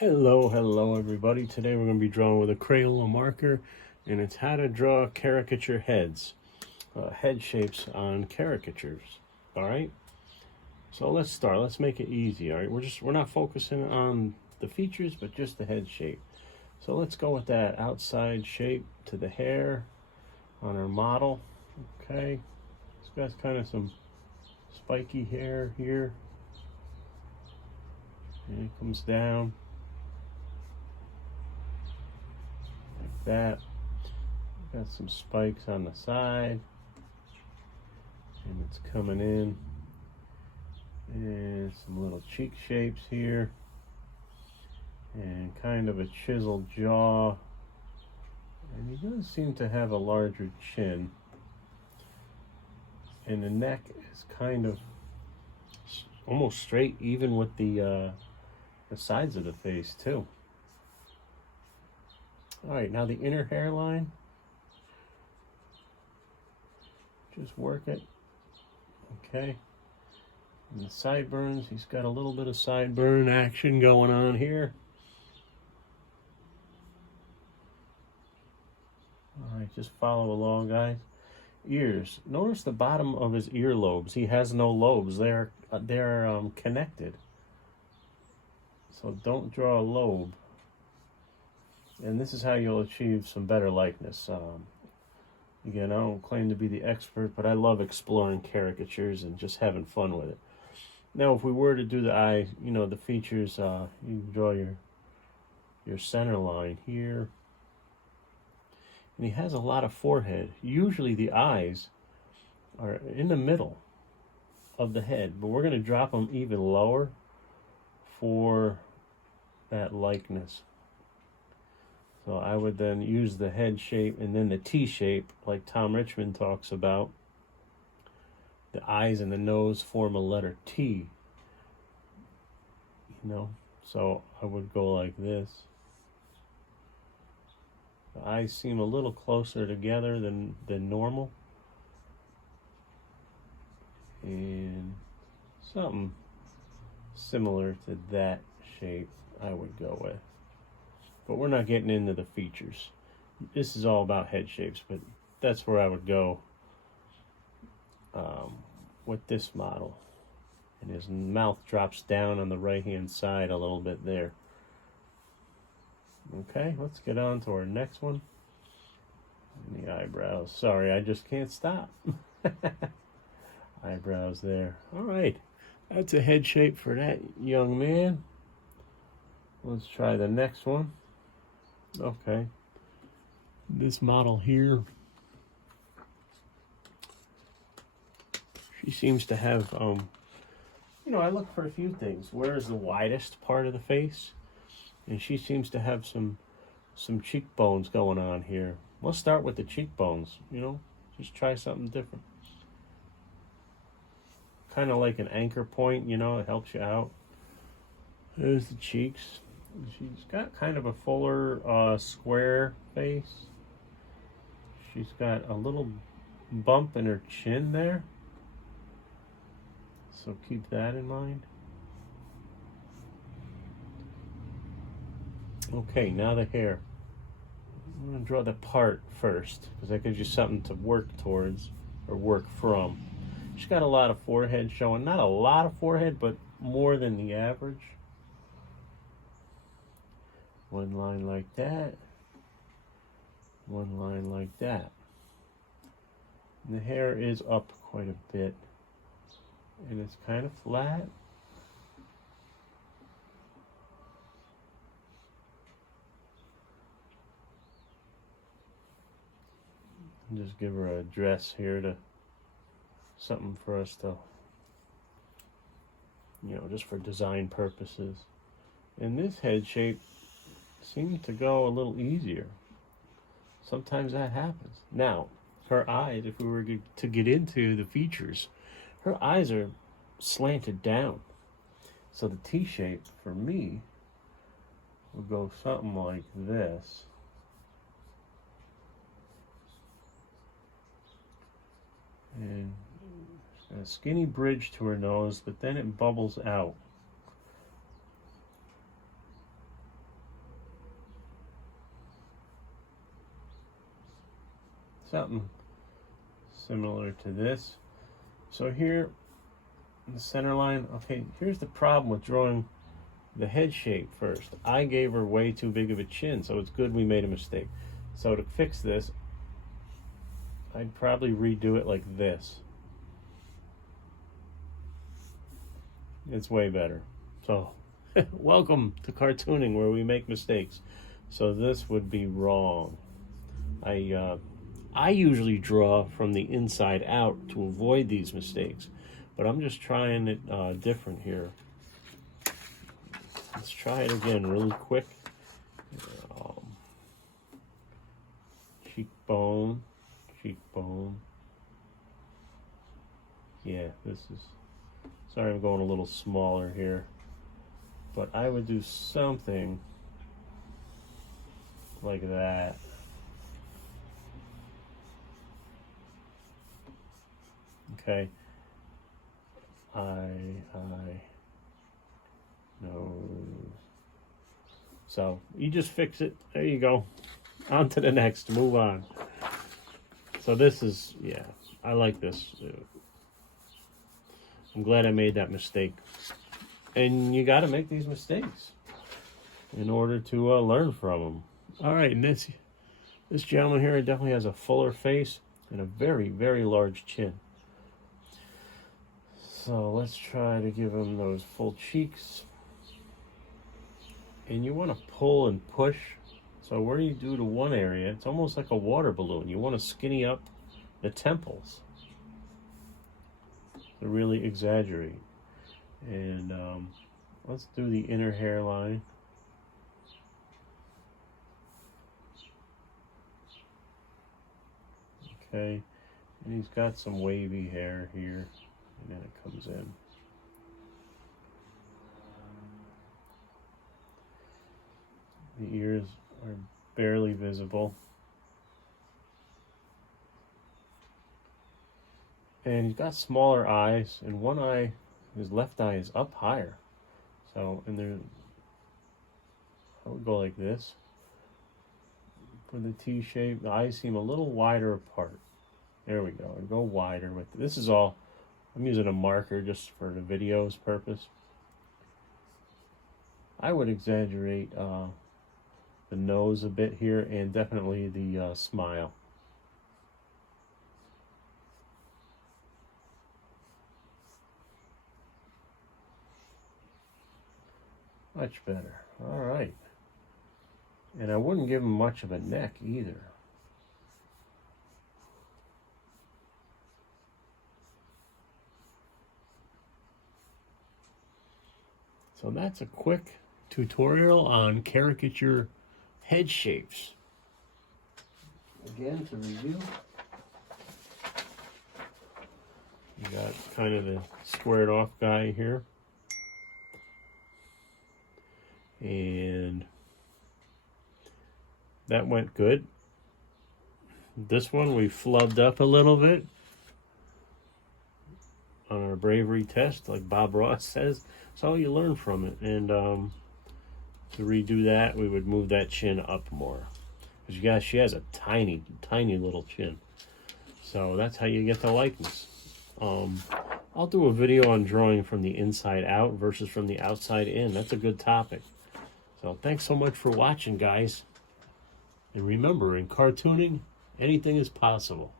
Hello everybody. Today we're going to be drawing with a Crayola marker, and it's how to draw caricature heads, head shapes on caricatures. All right. So let's start. Let's make it easy. All right. We're not focusing on the features, but just the head shape. So let's go with that outside shape to the hair on our model. Okay. It's got kind of some spiky hair here, and it comes down like that. Got some spikes on the side, and it's coming in, and some little cheek shapes here, and kind of a chiseled jaw, and he does seem to have a larger chin, and the neck is kind of almost straight, even with the sides of the face too. All right, now the inner hairline, just work it. Okay. And the sideburns, he's got a little bit of sideburn action going on here. All right, just follow along, guys. Ears. Notice the bottom of his earlobes. He has no lobes. They're connected. So don't draw a lobe. And this is how you'll achieve some better likeness. Again, I don't claim to be the expert, but I love exploring caricatures and just having fun with it. Now, if we were to do the eye, the features, you can draw your center line here. And he has a lot of forehead. Usually the eyes are in the middle of the head, but we're going to drop them even lower for that likeness. So I would then use the head shape and then the T shape, like Tom Richmond talks about. The eyes and the nose form a letter T. So I would go like this. The eyes seem a little closer together than normal. And something similar to that shape I would go with. But we're not getting into the features. This is all about head shapes, but that's where I would go with this model. And his mouth drops down on the right-hand side a little bit there. Okay, let's get on to our next one. And the eyebrows. Sorry, I just can't stop. Eyebrows there. All right, that's a head shape for that young man. Let's try the next one. Okay, this model here, she seems to have I look for a few things. Where is the widest part of the face? And she seems to have some cheekbones going on here. Let's start with the cheekbones, just try something different. Kind of like an anchor point, it helps you out. There's the cheeks. She's got kind of a fuller, square face. She's got a little bump in her chin there. So keep that in mind. Okay, now the hair. I'm going to draw the part first, because that gives you something to work towards or work from. She's got a lot of forehead showing. Not a lot of forehead, but more than the average. One line like that. One line like that. And the hair is up quite a bit. And it's kind of flat. And just give her a dress here to something for us to, just for design purposes. And this head shape seems to go a little easier. Sometimes that happens. Now, her eyes, if we were to get into the features, her eyes are slanted down. So the T shape for me will go something like this. And a skinny bridge to her nose, but then it bubbles out. something similar to this. So here in the center line, okay, here's the problem with drawing the head shape first. I gave her way too big of a chin, so it's good we made a mistake. So to fix this, I'd probably redo it like this. It's way better. So welcome to cartooning, where we make mistakes. So this would be wrong. I usually draw from the inside out to avoid these mistakes, but I'm just trying it different here. Let's try it again really quick. Cheekbone, cheekbone. Yeah, this is, sorry I'm going a little smaller here, but I would do something like that. Okay. Nose. So you just fix it. There you go. On to the next. Move on. So this is, yeah, I like this. I'm glad I made that mistake. And you got to make these mistakes in order to learn from them. All right, and this gentleman here definitely has a fuller face and a very, very large chin. So let's try to give him those full cheeks. And you want to pull and push. So where you do to one area, it's almost like a water balloon. You want to skinny up the temples to really exaggerate. And let's do the inner hairline. Okay, and he's got some wavy hair here, and then it comes in. The ears are barely visible. And he's got smaller eyes, and one eye, his left eye, is up higher. So, and there, I would go like this. For the T shape, the eyes seem a little wider apart. There we go. I'd go wider with this. Is all, I'm using a marker just for the video's purpose. I would exaggerate the nose a bit here, and definitely the smile. Much better. All right. And I wouldn't give him much of a neck either. So that's a quick tutorial on caricature head shapes. Again, to review, you got kind of the squared off guy here. And that went good. This one we flubbed up a little bit on our bravery test, like Bob Ross says. So you learn from it. And to redo that, we would move that chin up more. Because she has a tiny, tiny little chin. So that's how you get the likeness. I'll do a video on drawing from the inside out versus from the outside in. That's a good topic. So thanks so much for watching, guys. And remember, in cartooning, anything is possible.